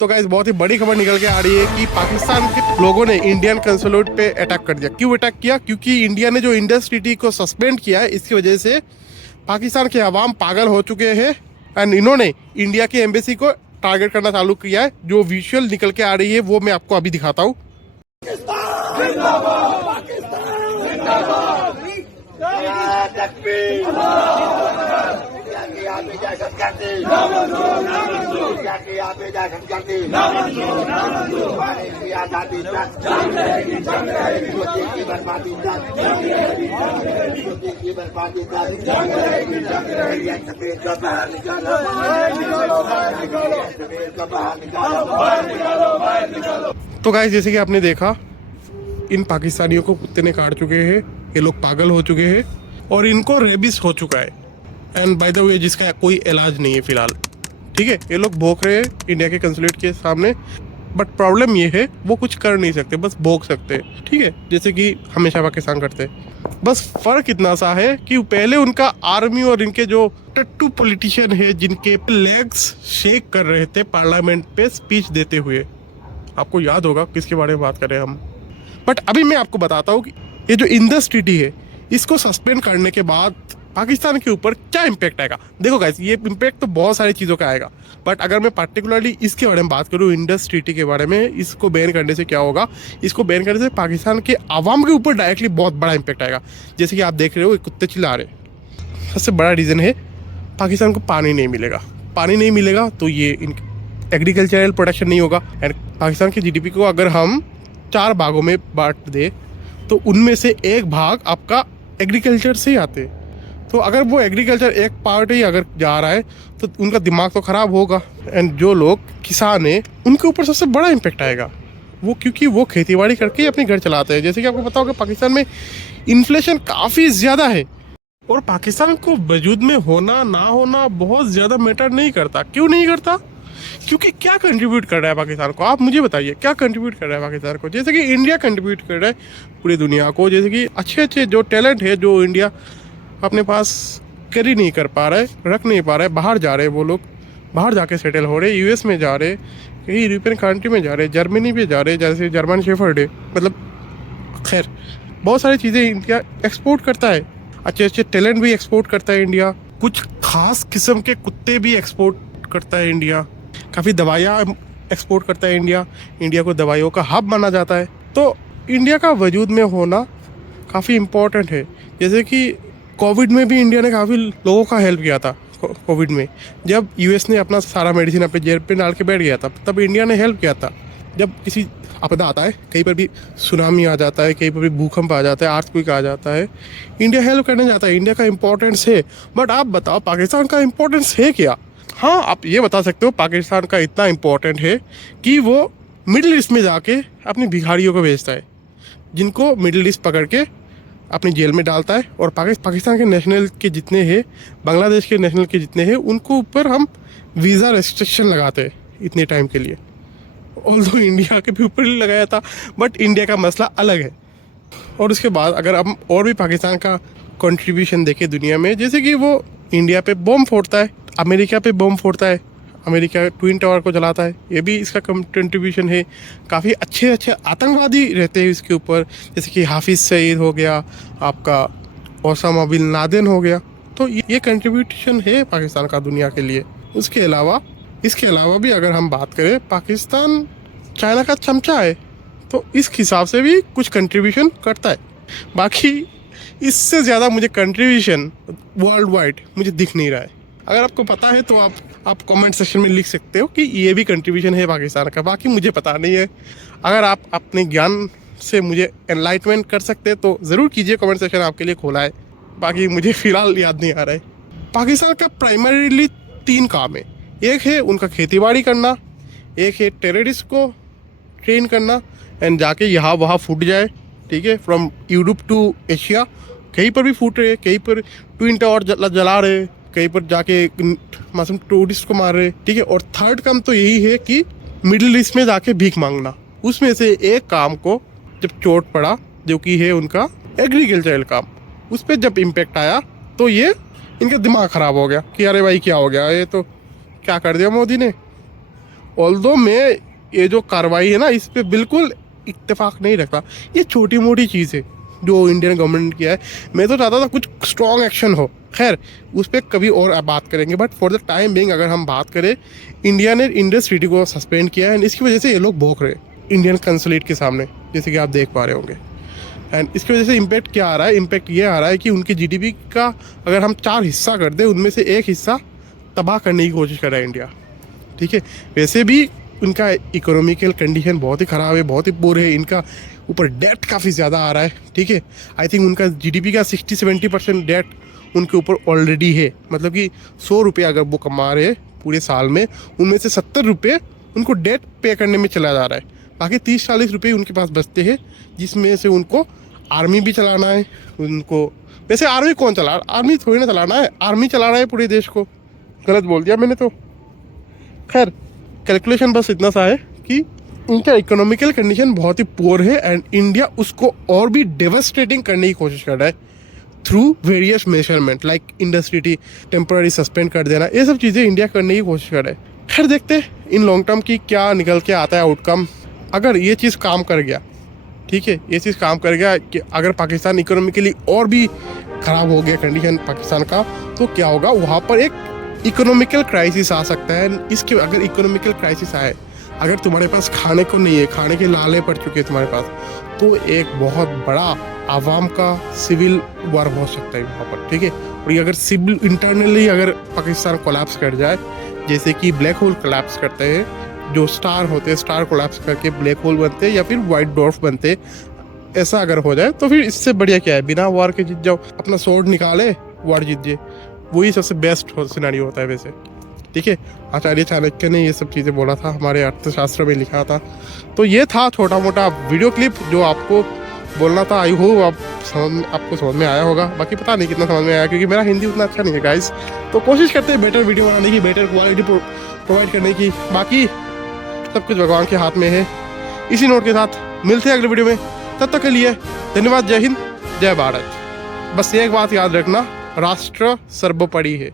तो गाइस बहुत ही बड़ी खबर निकल के आ रही है कि पाकिस्तान के लोगों ने इंडियन कंसुलेट पे अटैक कर दिया। क्यों अटैक किया? क्योंकि इंडिया ने जो इंडस ट्रीटी को सस्पेंड किया है, इसकी वजह से पाकिस्तान के अवाम पागल हो चुके हैं एंड इन्होंने इंडिया की एम्बेसी को टारगेट करना चालू किया है। जो विजुअल निकल के आ रही है वो मैं आपको अभी दिखाता हूँ। तो गाइस जैसे कि आपने देखा, इन पाकिस्तानियों को कुत्ते ने काट चुके हैं, ये लोग पागल हो चुके हैं और इनको रेबिस हो चुका है एंड बाय द वे जिसका कोई इलाज नहीं है फिलहाल। ठीक है, ये लोग भौंक रहे हैं इंडिया के कंसुलेट के सामने, बट प्रॉब्लम ये है वो कुछ कर नहीं सकते, बस भौंक सकते हैं। ठीक है, जैसे कि हमेशा पाकिस्तान करते हैं। बस फर्क इतना सा है कि पहले उनका आर्मी और इनके जो टट्टू पॉलिटिशियन है जिनके लेग्स शेक कर रहे थे पार्लियामेंट पे स्पीच देते हुए, आपको याद होगा किसके बारे में बात कर रहे हैं हम। बट अभी मैं आपको बताता हूँ कि ये जो इंडस ट्रीटी है इसको सस्पेंड करने के बाद पाकिस्तान के ऊपर क्या इम्पैक्ट आएगा। देखो गाइस, ये इम्पैक्ट तो बहुत सारी चीज़ों का आएगा, बट अगर मैं पार्टिकुलरली इसके बारे में बात करूँ, इंडस ट्रीटी के बारे में, इसको बैन करने से क्या होगा, इसको बैन करने से पाकिस्तान के आवाम के ऊपर डायरेक्टली बहुत बड़ा इम्पैक्ट आएगा। जैसे कि आप देख रहे हो कुत्ते चिल्ला रहे। सबसे बड़ा रीज़न है पाकिस्तान को पानी नहीं मिलेगा। पानी नहीं मिलेगा तो ये एग्रीकल्चरल प्रोडक्शन नहीं होगा एंड पाकिस्तान की जीडीपी को अगर हम 4 भागों में बांट दे तो उनमें से एक भाग आपका एग्रीकल्चर से ही आते। तो अगर वो एग्रीकल्चर एक पार्ट ही अगर जा रहा है तो उनका दिमाग तो ख़राब होगा एंड जो लोग किसान हैं उनके ऊपर सबसे बड़ा इम्पैक्ट आएगा वो, क्योंकि वो खेतीबाड़ी करके ही अपने घर चलाते हैं। जैसे कि आपको पता होगा पाकिस्तान में इन्फ्लेशन काफ़ी ज़्यादा है और पाकिस्तान को वजूद में होना ना होना बहुत ज़्यादा मैटर नहीं करता। क्यों नहीं करता? क्योंकि क्या कंट्रीब्यूट कर रहा है पाकिस्तान को, आप मुझे बताइए क्या कंट्रीब्यूट कर रहा है पाकिस्तान को। जैसे कि इंडिया कंट्रीब्यूट कर रहा है पूरी दुनिया को। जैसे कि अच्छे अच्छे जो टैलेंट है जो इंडिया अपने पास कैरी नहीं कर पा रहा है, रख नहीं पा रहा है, बाहर जा रहे हैं वो लोग, बाहर जाके सेटल हो रहे, यूएस में जा रहे, कहीं यूरोपियन कंट्री में जा रहे, जर्मनी में जा रहे, जैसे जर्मन शेफर्ड है, मतलब खैर बहुत सारी चीज़ें इंडिया एक्सपोर्ट करता है। अच्छे अच्छे टैलेंट भी एक्सपोर्ट करता है इंडिया, कुछ खास किस्म के कुत्ते भी एक्सपोर्ट करता है इंडिया, काफ़ी दवाइयाँ एक्सपोर्ट करता है इंडिया। इंडिया को दवाइयों का हब माना जाता है। तो इंडिया का वजूद में होना काफ़ी इम्पोर्टेंट है। जैसे कि कोविड में भी इंडिया ने काफ़ी लोगों का हेल्प किया था। कोविड में जब यूएस ने अपना सारा मेडिसिन अपने जेब पे डाल के बैठ गया था, तब इंडिया ने हेल्प किया था। जब किसी आपदा आता है, कहीं पर भी सुनामी आ जाता है, कहीं पर भी भूकंप आ जाता है, अर्थक्वेक आ जाता है, इंडिया हेल्प करने जाता है। इंडिया का इम्पोर्टेंस है। बट आप बताओ पाकिस्तान का इम्पोर्टेंस है क्या? हाँ, आप ये बता सकते हो पाकिस्तान का इतना इम्पोर्टेंट है कि वो मिडिल ईस्ट में जाके अपनी भिखारियों को भेजता है, जिनको मिडिल ईस्ट पकड़ के अपनी जेल में डालता है। और पाकिस्तान के नेशनल के जितने हैं, बांग्लादेश के नेशनल के जितने हैं, उनको ऊपर हम वीज़ा रेस्ट्रिक्शन लगाते हैं इतने टाइम के लिए। ऑल्दो इंडिया के भी ऊपर ही लगाया था, बट इंडिया का मसला अलग है। और उसके बाद अगर हम और भी पाकिस्तान का कंट्रीब्यूशन देखें दुनिया में, जैसे कि वो इंडिया पे बॉम्ब फोड़ता है, अमेरिका पे बॉम्ब फोड़ता है, अमेरिका ट्विन टावर को जलाता है, ये भी इसका कंट्रीब्यूशन है। काफ़ी अच्छे अच्छे आतंकवादी रहते हैं इसके ऊपर, जैसे कि हाफिज़ सईद हो गया, आपका ओसामा बिन लादेन हो गया। तो ये कंट्रीब्यूशन है पाकिस्तान का दुनिया के लिए। इसके अलावा भी अगर हम बात करें, पाकिस्तान चाइना का चमचा है, तो इस हिसाब से भी कुछ कंट्रीब्यूशन करता है। बाकी इससे ज़्यादा मुझे कंट्रीब्यूशन वर्ल्ड वाइड मुझे दिख नहीं रहा है। अगर आपको पता है तो आप कमेंट सेक्शन में लिख सकते हो कि ये भी कंट्रीब्यूशन है पाकिस्तान का। बाकी मुझे पता नहीं है। अगर आप अपने ज्ञान से मुझे एनलाइटमेंट कर सकते हैं तो ज़रूर कीजिए, कमेंट सेक्शन आपके लिए खोला है। बाकी मुझे फ़िलहाल याद नहीं आ रहा है। पाकिस्तान का प्राइमरीली 3 काम है। एक है उनका खेतीबाड़ी करना, एक है टेररिस्ट को ट्रेन करना एंड जाके यहाँ वहाँ फूट जाए। ठीक है, फ्रॉम यूरोप टू एशिया कहीं पर भी फूट रहे, कहीं पर ट्विन टावर जला रहे, कहीं पर जाके मासूम टूरिस्ट को मार रहे। ठीक है, और थर्ड काम तो यही है कि मिडिल ईस्ट में जाके भीख मांगना। उसमें से एक काम को जब चोट पड़ा, जो कि है उनका एग्रीकल्चरल काम, उस पर जब इम्पेक्ट आया तो ये इनका दिमाग ख़राब हो गया कि अरे भाई क्या हो गया, ये तो क्या कर दिया मोदी ने। ऑल्दो मैं ये जो कार्रवाई है ना इस पे बिल्कुल इत्तेफाक नहीं रखता। ये छोटी मोटी चीज़ है जो इंडियन गवर्नमेंट ने किया है। मैं तो चाहता था कुछ स्ट्रॉन्ग एक्शन हो, खैर उस पर कभी और बात करेंगे। But for the time being अगर हम बात करें, इंडिया ने इंडस ट्रीटी को सस्पेंड किया है, इसकी वजह से ये लोग भौंक रहे हैं इंडियन कंसुलेट के सामने, जैसे कि आप देख पा रहे होंगे। एंड इसकी वजह से इम्पैक्ट क्या आ रहा है? इम्पैक्ट ये आ रहा है कि उनकी जीडीपी का अगर हम 4 हिस्सा कर दें, उनमें से एक हिस्सा तबाह करने की कोशिश कर रहा है इंडिया, ठीक है। वैसे भी उनका इकोनॉमिकल कंडीशन बहुत ही ख़राब है, बहुत ही पुअर है, इनका ऊपर डेट काफ़ी ज़्यादा आ रहा है, ठीक है। आई थिंक उनका जीडीपी का 60-70% डेट उनके ऊपर ऑलरेडी है। मतलब कि 100 रुपये अगर वो कमा रहे हैं पूरे साल में, उनमें से 70 रुपये उनको डेट पे करने में चला जा रहा है। बाकी 30-40 रुपये उनके पास बचते हैं, जिसमें से उनको आर्मी भी चलाना है। उनको वैसे आर्मी कौन चला, आर्मी थोड़ी ना चलाना है, आर्मी चला रहा है पूरे देश को। गलत बोल दिया मैंने तो। खैर कैलकुलेशन बस इतना सा है कि उनका इकोनॉमिकल कंडीशन बहुत ही पुअर है एंड इंडिया उसको और भी डेवस्टेटिंग करने की कोशिश कर रहा है through various measurement like industry temporary suspend कर देना, ये सब चीज़ें इंडिया करने की कोशिश कर रहा है। खैर देखते हैं इन लॉन्ग टर्म की क्या निकल के आता है आउटकम। अगर ये चीज़ काम कर गया, ठीक है, ये चीज़ काम कर गया कि अगर पाकिस्तान इकोनॉमिकली और भी ख़राब हो गया कंडीशन पाकिस्तान का, तो क्या होगा, वहाँ पर एक इकोनॉमिकल क्राइसिस आ सकता है। इसके अगर इकोनॉमिकल क्राइसिस आए, अगर तुम्हारे पास खाने को नहीं है, खाने के लाले पड़ चुके हैं तुम्हारे पास, तो एक बहुत बड़ा आवाम का सिविल वार हो सकता है वहाँ पर, ठीक है। और ये अगर सिविल इंटरनली अगर पाकिस्तान कोलैप्स कर जाए, जैसे कि ब्लैक होल कोलैप्स करते हैं, जो स्टार होते हैं, स्टार कोलैप्स करके ब्लैक होल बनते हैं या फिर वाइट डॉर्फ बनते हैं, ऐसा अगर हो जाए तो फिर इससे बढ़िया क्या है, बिना वार के जीत जाओ, अपना स्वॉर्ड निकाले वार जीत जाए, वही सबसे बेस्ट सिनेरियो होता है वैसे, ठीक है। आचार्य चाणक्य ने ये सब चीज़ें बोला था, हमारे अर्थशास्त्र में लिखा था। तो ये था छोटा मोटा वीडियो क्लिप जो आपको बोलना था। आई होप आपको समझ में आया होगा। बाकी पता नहीं कितना समझ में आया, क्योंकि मेरा हिंदी उतना अच्छा नहीं है गाइस। तो कोशिश करते हैं बेटर वीडियो बनाने की, बेटर क्वालिटी प्रोवाइड करने की। बाकी सब कुछ भगवान के हाथ में है। इसी नोट के साथ मिलते हैं अगले वीडियो में, तब तक के लिए धन्यवाद। जय हिंद, जय भारत। बस एक बात याद रखना, राष्ट्र सर्वोपरि है।